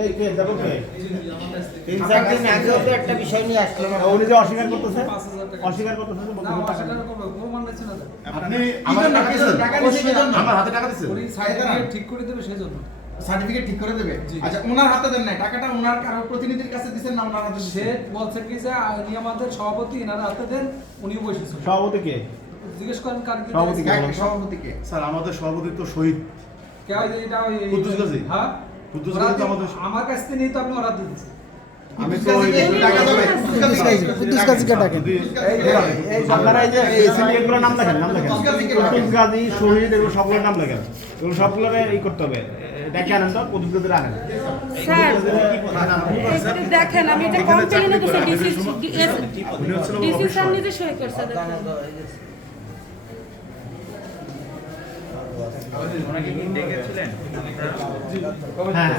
এই কে দেখো কে? তিন চার দিন কাছে আগেও তো একটা বিষয় নিয়ে আসলো উনি যে অস্বীকার করতেছে? পাঁচ হাজার টাকা। অস্বীকার করতেছে যে না, বক্তব্য টাকা অস্বীকার নেই। করব, প্রমাণ লাগছে না তো। আপনি আমার আমার টাকা টাকা দিয়েছেন? টাকা দিয়েছে সেজন্য। আমার হাতে টাকা দিয়েছেন? উনি ঠিক করে দেবে সেই জন্য। সার্টিফিকেট ঠিক করে দেবে? আচ্ছা ওনার হাতে দেন নাই টাকাটা ওনার কারও প্রতিনিধির কাছে দিবেন না ওনার হাতে সে বলছে কি যে উনি আমাদের সভাপতি এনারা হাতে দেন উনি বসেছেন সভাপতি কে? জিজ্ঞেস করেন কার সভাপতি কে? স্যার আমাদের সভাপতি তো শহীদ। কে হয় যে এটা ওই- হ্যাঁ? কুদ্দুস ওরা তো আমাদের- আমার কাছ থেকে নিয়ে তো আপনি ওরা দিয়ে আমি তো ওই টাকা দেবে। কুদ্দুস গাজীকে ডাকেন। যদি আপনারা এই যে সিন্ডিকেটগুলোর নাম লেখেন নাম লেখেন। কুদ্দুস গাজী শহীদ এগুলো সবগুলোর নাম লেখেন। এগুলো সবগুলোর ই করতে হবে। দেখে আনেন তো কুতুব গাজীর আনেন দেখেন আমি এটা কমপ্লেন করছি ডিসি ডিসি স্যার নিজে সই করছে দেখেন। ওনাকে কি দেখেছিলেন হ্যাঁ।